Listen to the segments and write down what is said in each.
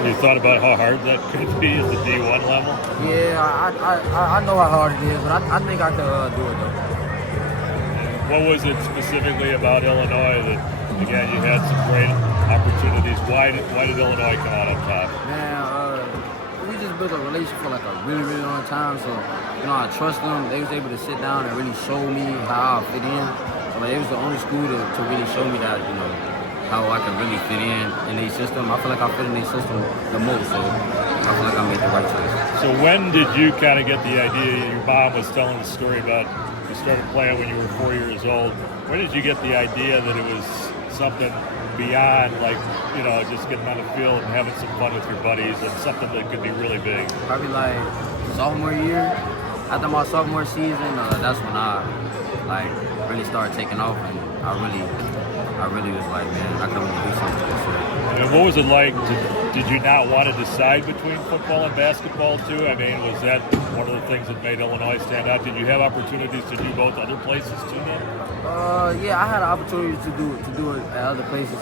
You thought about how hard that could be at the D1 level? Yeah, I know how hard it is, but I think I could do it though. What was it specifically about Illinois that, again, you had some great opportunities? Why did Illinois come out on top? Man, we just built a relationship for like a really, really long time. So, I trust them. They was able to sit down and really show me how I fit in. So, like, it was the only school to really show me that, how I can really fit in their system. I feel like I fit in their system the most, so I feel like I made the right choice. So when did you kind of get the idea? Your mom was telling the story about you started playing when you were 4 years old. When did you get the idea that it was something beyond, like, just getting on the field and having some fun with your buddies and something that could be really big? Probably like sophomore year. After my sophomore season, that's when I really started taking off, and I really was like, man, I can really do something this year. And what was it like? Did you not want to decide between football and basketball too? I mean, was that one of the things that made Illinois stand out? Did you have opportunities to do both other places too then? Yeah, I had an opportunity to do it at other places.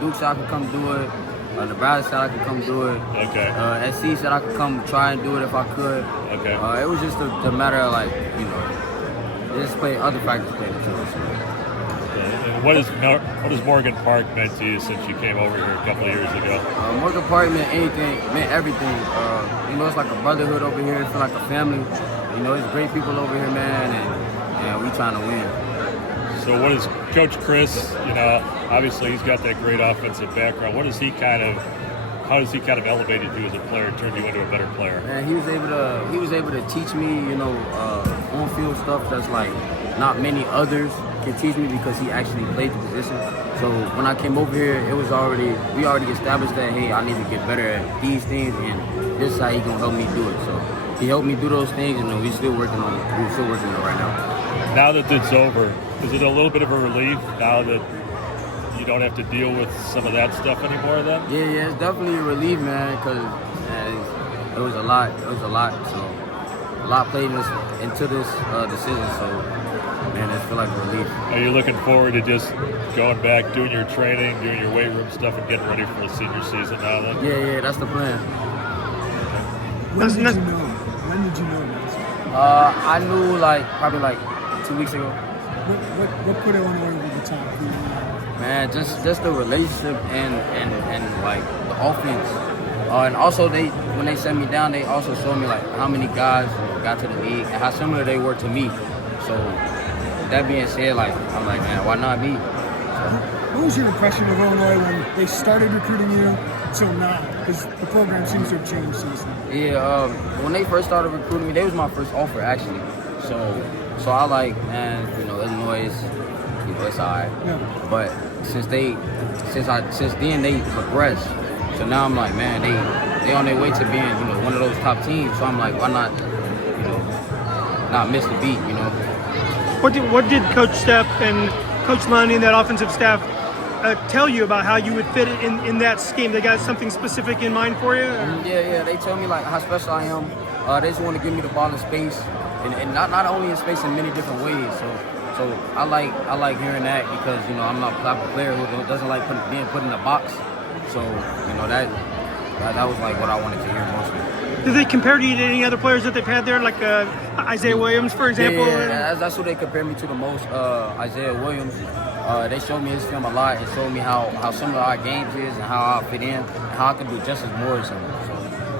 Duke said I could come do it. Nebraska said I could come do it. Okay. SC said I could come try and do it if I could. Okay. It was just a matter of just play other factors played into it. And what has Morgan Park meant to you since you came over here a couple of years ago? Morgan Park meant everything. It's like a brotherhood over here. It's like a family. There's great people over here, man, and we trying to win. So what is Coach Chris? Obviously he's got that great offensive background. How does he kind of elevate you as a player, turn you into a better player? Man, he was able to teach me, on-field stuff that's like not many others can teach me because he actually played the position. So when I came over here, we already established that, hey, I need to get better at these things, and this is how he's gonna help me do it. So he helped me do those things, and we're still working on it. We're still working on it right now. Now that it's over, is it a little bit of a relief now that you don't have to deal with some of that stuff anymore then? Yeah, it's definitely a relief, man, because it was a lot. So a lot played into this decision. So, man, it feel like a relief. Are you looking forward to just going back, doing your training, doing your weight room stuff, and getting ready for the senior season now then? Yeah, that's the plan. When did you know that? I knew probably 2 weeks ago. What put Illinois over the top for you? Man, just the relationship and like the offense. And also when they sent me down, they also showed me like how many guys got to the league and how similar they were to me. So that being said, I'm like, man, why not me? What was your impression of Illinois when they started recruiting you till now? Because the program seems to have changed since then. Yeah, when they first started recruiting me, they was my first offer actually. So I like, man, Illinois is, it's alright. Yeah. But since then they progressed. So now I'm like, man, they on their way to being, one of those top teams. So I'm like, why not, not miss the beat, What did Coach Stepp and Coach Lonnie and that offensive staff tell you about how you would fit in that scheme? They got something specific in mind for you? Yeah. They tell me how special I am. They just want to give me the ball in space, and not only in space, in many different ways. So I like hearing that because I'm not a type of player who doesn't like being put in a box. So that was like what I wanted to hear mostly. Do they compare you to any other players that they've had there, like Isaiah Williams, for example? Yeah, that's who they compare me to the most. Isaiah Williams. They showed me his film a lot and showed me how similar our games is and how I fit in and how I can do just as more as him.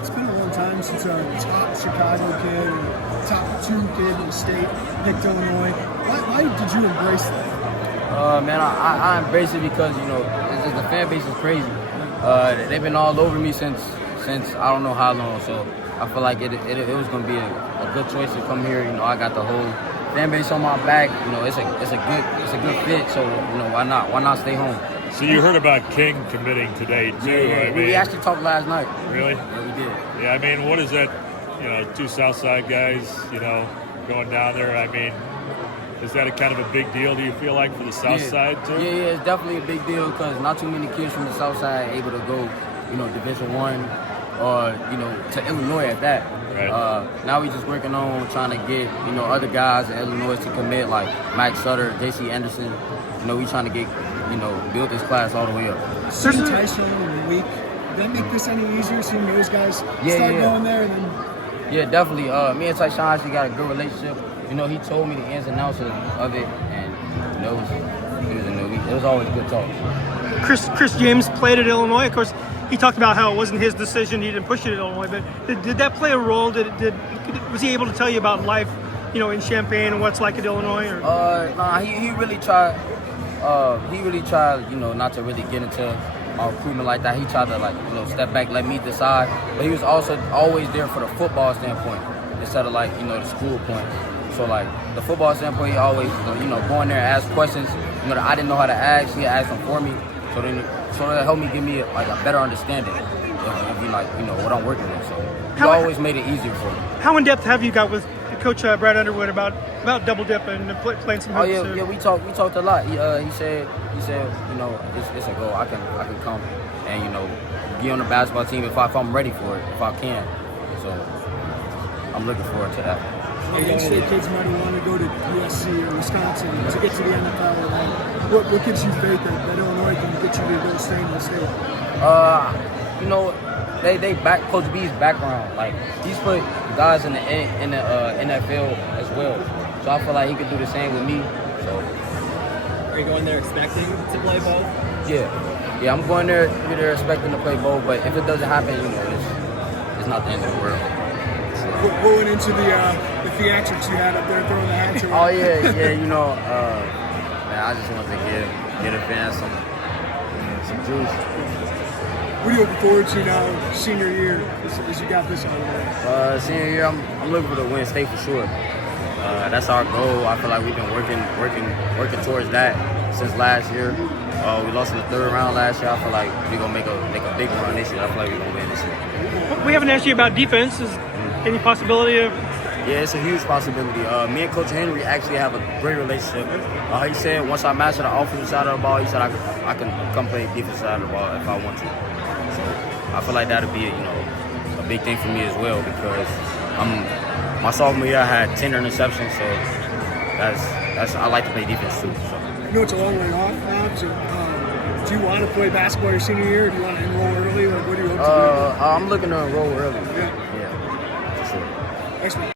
It's been a long time since a top Chicago kid and top 2 kid in the state picked Illinois. Why did you embrace that? Man, I embrace it because the fan base is crazy. They've been all over me since I don't know how long. So I feel like it was gonna be a good choice to come here. I got the whole fan base on my back. It's a good fit. So why not stay home? So you heard about King committing today too? Yeah, we actually talked last night. Really? Yeah, we did. Yeah, I mean, what is that? 2 Southside guys, going down there. I mean, is that a kind of a big deal? Do you feel like for the South Side too? Yeah, it's definitely a big deal because not too many kids from the South Side are able to go, Division I, or to Illinois at that. Right. Now we just working on trying to get other guys in Illinois to commit, like Max Sutter, J.C. Anderson. We trying to get build this class all the way up. Certain Tyson in the week that make this any easier seeing those guys start yeah. going there? And then Yeah, definitely. Me and Tyshawn actually got a good relationship. You know, he told me the ins and outs of it, and you know, it was always good talk. Chris James played at Illinois. Of course, he talked about how it wasn't his decision. He didn't push it at Illinois. But did that play a role? Was he able to tell you about life, you know, in Champaign and what's like at Illinois? Or? Nah, he really tried. He really tried, you know, not to really get into my recruitment like that. He tried to, like, you know, step back, let me decide. But he was also always there for the football standpoint instead of, like, you know, the school point. So, like, the football standpoint, he always, you know, go in there and ask questions, you know, that I didn't know how to ask. He asked them for me. So that helped me give me, like, a better understanding of like, you know, what I'm working with. So he always made it easier for me. How in depth have you got with Coach Brad Underwood about double dip and playing some hoops? Yeah, we talked a lot. He said, you know, it's a goal. I can come and, you know, be on the basketball team if I'm ready for it, if I can. So I'm looking forward to that. In-state kids might want to go to USC or Wisconsin to get to the NFL. What gives you faith that Illinois can get you to go stay in the state? You know, they back Coach B's background. Like, he's put guys in the NFL as well. So I feel like he could do the same with me. So. Are you going there expecting to play both? Yeah, I'm going there expecting to play both. But if it doesn't happen, you know, it's not the end of the world. What went into the theatrics you had up there throwing the hats around? Oh yeah, you know, man, I just wanted to get a fan some juice. What are you looking forward to now, senior year, as you got this on the way? Senior year, I'm looking for the win state for sure. That's our goal. I feel like we've been working towards that since last year. We lost in the third round last year. I feel like we're gonna make a big run this year. I feel like we're gonna win this year. We haven't asked you about defense. Is any possibility of? Yeah, it's a huge possibility. Me and Coach Henry actually have a great relationship. He said once I master the offensive side of the ball, he said I can come play defensive side of the ball if I want to. So I feel like that'll be a big thing for me as well because my sophomore year I had 10 interceptions, so that's I like to play defense too. So. You know it's a long way off now. So, do you want to play basketball your senior year, or do you want to enroll early? Like, what do you hope to do? I'm looking to enroll early. Yeah. Yeah, for sure. Thanks, man.